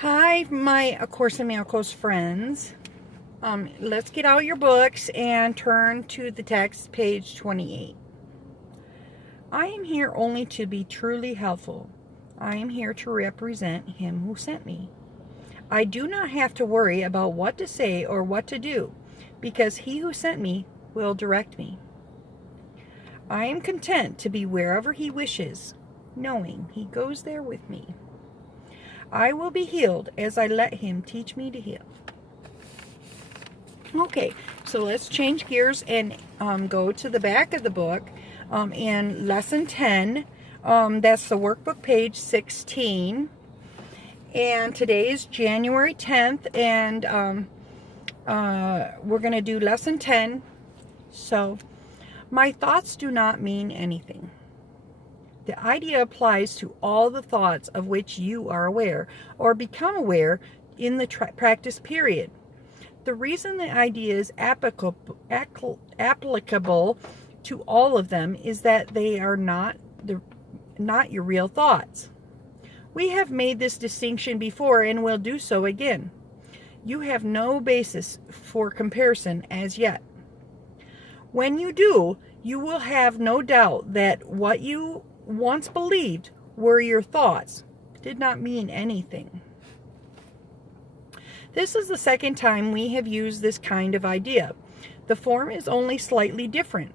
Hi, my A Course in Miracles friends. Let's get out your books and turn to the text, page 28. I am here only to be truly helpful. I am here to represent Him who sent me. I do not have to worry about what to say or what to do, because He who sent me will direct me. I am content to be wherever He wishes, knowing He goes there with me. I will be healed as I let Him teach me to heal. Okay, so let's change gears and go to the back of the book and lesson 10. That's the workbook, page 16. And today is January 10th, and we're going to do lesson 10. So, my thoughts do not mean anything. The idea applies to all the thoughts of which you are aware or become aware in the practice period. The reason the idea is applicable to all of them is that they are not your real thoughts. We have made this distinction before and will do so again. You have no basis for comparison as yet. When you do, you will have no doubt that what you once believed were your thoughts did not mean anything. This is the second time we have used this kind of idea. The form is only slightly different.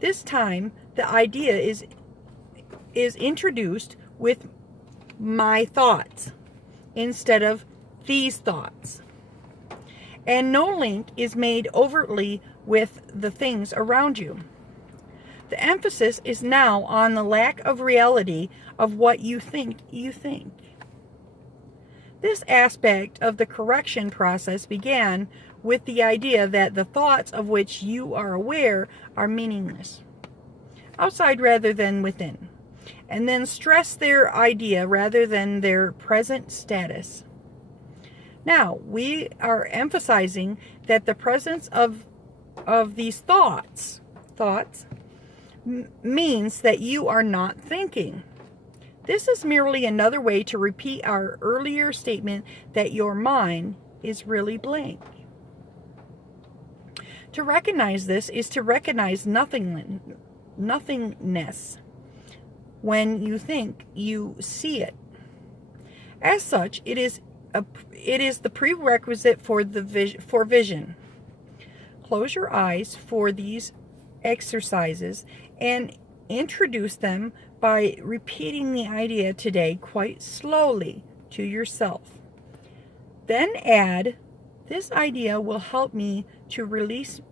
This time, the idea is introduced with my thoughts instead of these thoughts. And no link is made overtly with the things around you. The emphasis is now on the lack of reality of what you think you think. This aspect of the correction process began with the idea that the thoughts of which you are aware are meaningless, outside rather than within, and then stress their idea rather than their present status. Now, we are emphasizing that the presence of these thoughts means that you are not thinking. This is merely another way to repeat our earlier statement that your mind is really blank. To recognize this is to recognize nothingness. When you think, you see it. As such, it is the prerequisite for vision. Close your eyes for these exercises and introduce them by repeating the idea today quite slowly to yourself. Then add, this idea will help me to release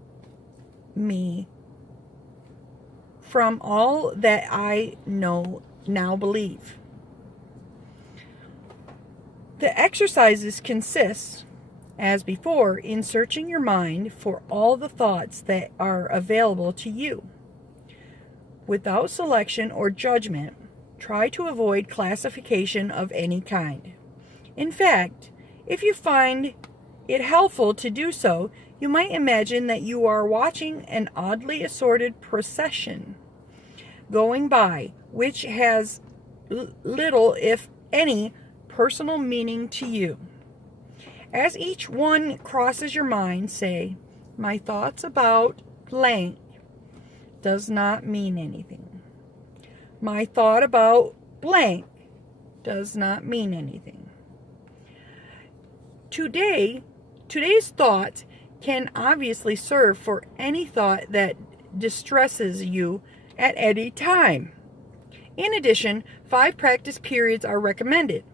me from all that I now believe. The exercises consist, as before, in searching your mind for all the thoughts that are available to you. Without selection or judgment, try to avoid classification of any kind. In fact, if you find it helpful to do so, you might imagine that you are watching an oddly assorted procession going by, which has little, if any, personal meaning to you. As each one crosses your mind, say, my thoughts about blank does not mean anything. My thought about blank does not mean anything. Today's thought can obviously serve for any thought that distresses you at any time. In addition, 5 practice periods are recommended,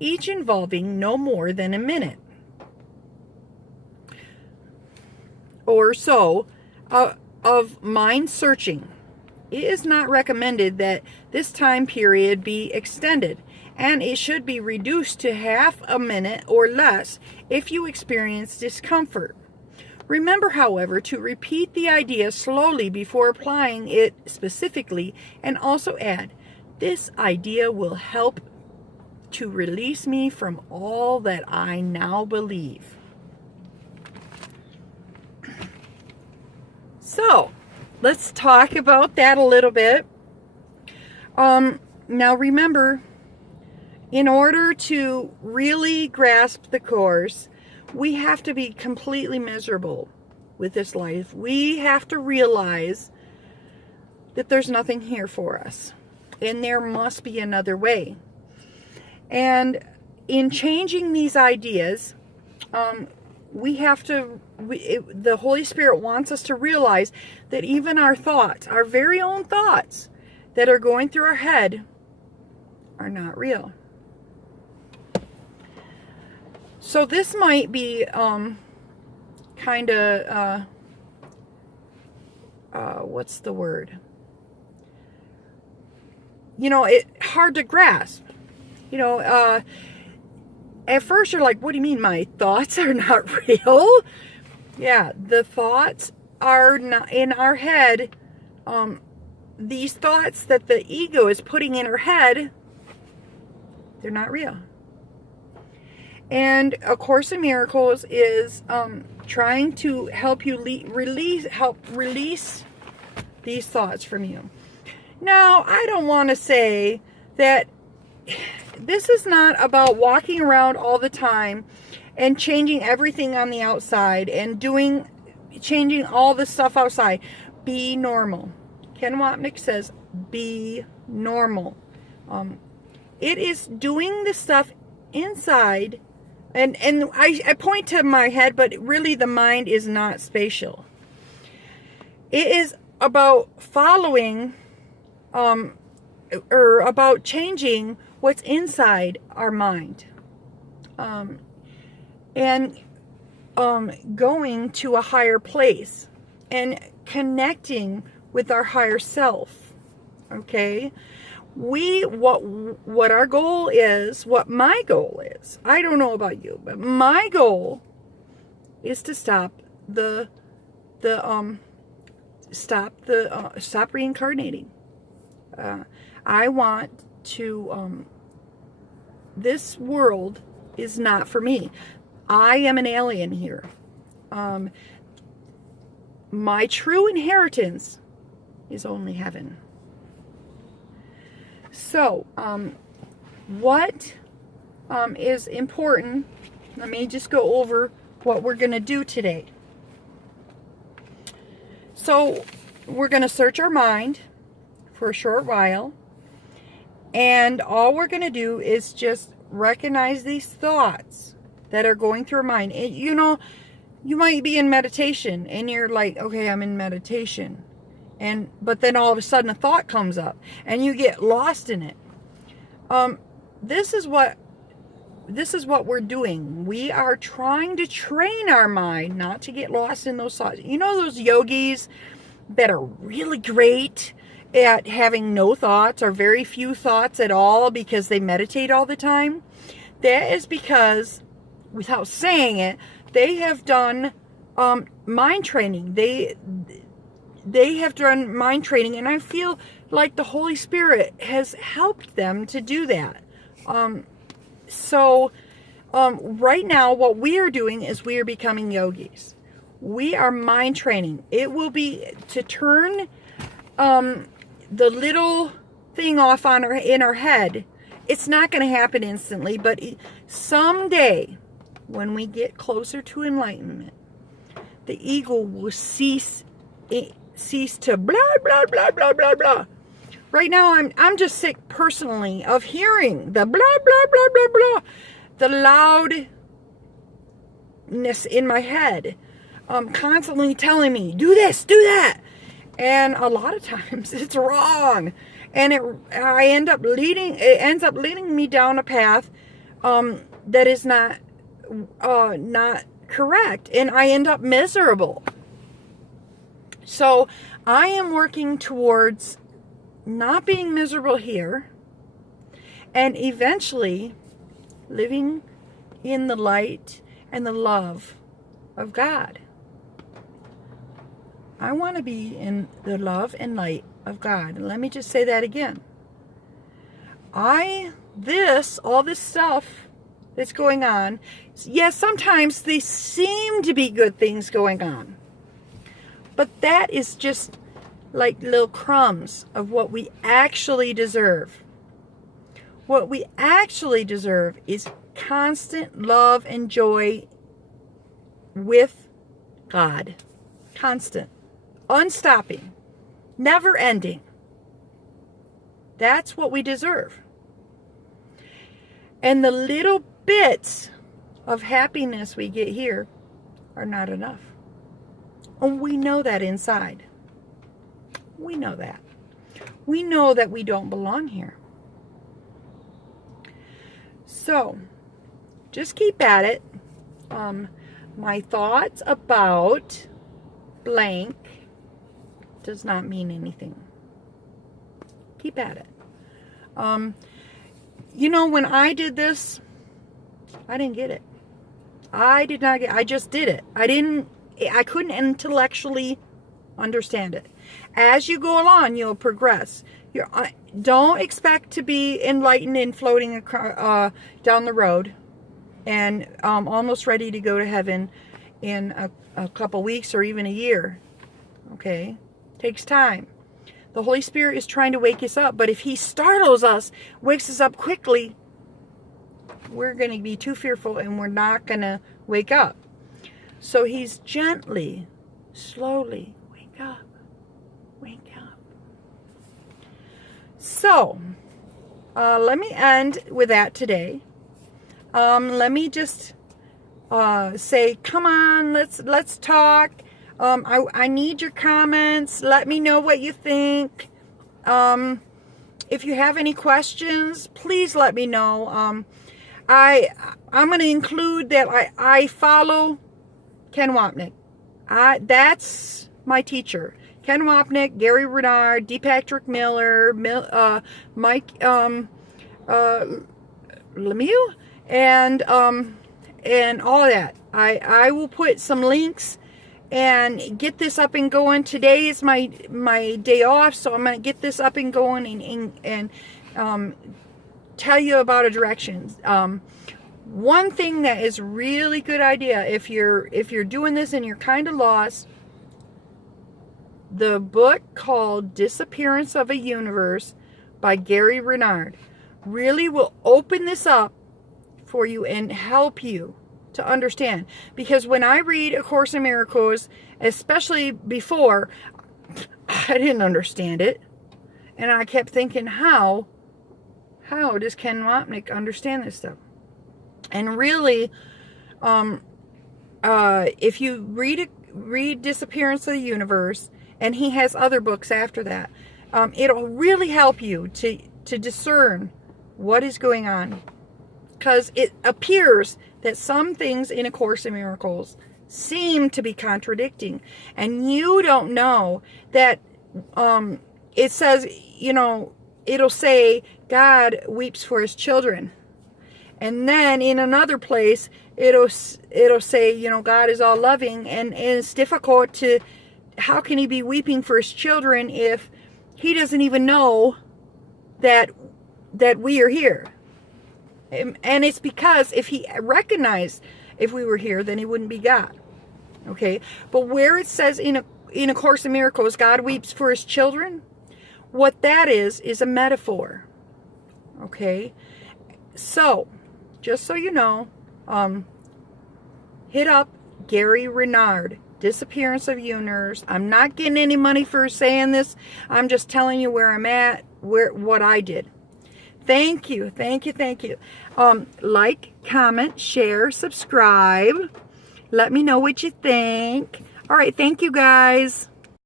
each involving no more than a minute or so of mind searching. It is not recommended that this time period be extended, and it should be reduced to half a minute or less if you experience discomfort. Remember, however, to repeat the idea slowly before applying it specifically, and also add, this idea will help to release me from all that I now believe. So, let's talk about that a little bit. Now remember, in order to really grasp the Course, we have to be completely miserable with this life. We have to realize that there's nothing here for us, and there must be another way. And in changing these ideas, the Holy Spirit wants us to realize that even our thoughts, our very own thoughts that are going through our head, are not real. So this might be kind of, what's the word? Hard to grasp. At first you're like, what do you mean my thoughts are not real? Yeah, the thoughts are not in our head. These thoughts that the ego is putting in our head, they're not real. And A Course in Miracles is trying to help you release these thoughts from you. Now, I don't want to say that this is not about walking around all the time and changing everything on the outside and changing all the stuff outside. Be normal. Ken Wapnick says, be normal. It is doing the stuff inside, and I point to my head, but really the mind is not spatial. It is about following, or about changing what's inside our mind, and going to a higher place and connecting with our higher self. Okay, what our goal is, what my goal is, I don't know about you, but my goal is to stop stop reincarnating. I want to, this world is not for me. I am an alien here. My true inheritance is only heaven. So, what is important? Let me just go over what we're going to do today. So, we're going to search our mind for a short while. And all we're going to do is just recognize these thoughts that are going through our mind. And, you might be in meditation and you're like, okay, I'm in meditation. But then all of a sudden a thought comes up and you get lost in it. This is what we're doing. We are trying to train our mind not to get lost in those thoughts. Those yogis that are really great at having no thoughts or very few thoughts at all because they meditate all the time? That is because, without saying it, they have done mind training. They have done mind training, and I feel like the Holy Spirit has helped them to do that. So right now, what we are doing is we are becoming yogis. We are mind training. It will be to turn the little thing off in our head. It's not going to happen instantly, but someday, when we get closer to enlightenment, the ego will cease to blah blah blah blah blah blah. Right now, I'm just sick personally of hearing the blah blah blah blah blah, the loudness in my head, constantly telling me, do this, do that. And a lot of times it's wrong, and it ends up leading me down a path that is not correct, and I end up miserable. So I am working towards not being miserable here, and eventually living in the light and the love of God. I want to be in the love and light of God. And let me just say that again. All this stuff that's going on, yes, sometimes they seem to be good things going on. But that is just like little crumbs of what we actually deserve. What we actually deserve is constant love and joy with God. Constant. Unstopping. Never ending. That's what we deserve. And the little bits of happiness we get here are not enough. And we know that inside. We know that. We know that we don't belong here. So, just keep at it. My thoughts about blank does not mean anything. Keep at it. When I did this, I didn't get it. I just did it. I couldn't intellectually understand it. As you go along, you'll progress. Don't expect to be enlightened and floating down the road and almost ready to go to heaven in a couple weeks or even a year. Okay? Takes time. The Holy Spirit is trying to wake us up, but if He startles us, wakes us up quickly, we're going to be too fearful and we're not going to wake up. So He's gently, slowly, wake up, wake up. So, let me end with that today. Let me just say, come on, let's talk. I need your comments. Let me know what you think. If you have any questions, please let me know. I'm going to include that I follow Ken Wapnick. That's my teacher. Ken Wapnick, Gary Renard, D. Patrick Miller, Mike Lemieux, and all of that. I will put some links and get this up and going. Today is my day off, so I'm going to get this up and going and tell you about a direction. One thing that is really good idea if you're doing this and you're kind of lost, the book called Disappearance of a Universe by Gary Renard really will open this up for you and help you to understand. Because when I read A Course in Miracles, especially before, I didn't understand it. And I kept thinking, how does Ken Wapnick understand this stuff? And really, if you read Disappearance of the Universe, and he has other books after that, it'll really help you to discern what is going on. Because it appears that some things in A Course in Miracles seem to be contradicting. And you don't know that it says, it'll say God weeps for His children. And then in another place, it'll say, God is all loving. And it's difficult to, how can He be weeping for His children if He doesn't even know that we are here? And it's because if He recognized if we were here, then He wouldn't be God. Okay? But where it says in A Course in Miracles, God weeps for His children, what that is a metaphor. Okay? So, just so you know, hit up Gary Renard, Disappearance of Universe. I'm not getting any money for saying this. I'm just telling you where I'm at, what I did. Thank you. Like, comment, share, subscribe. Let me know what you think. All right, thank you guys.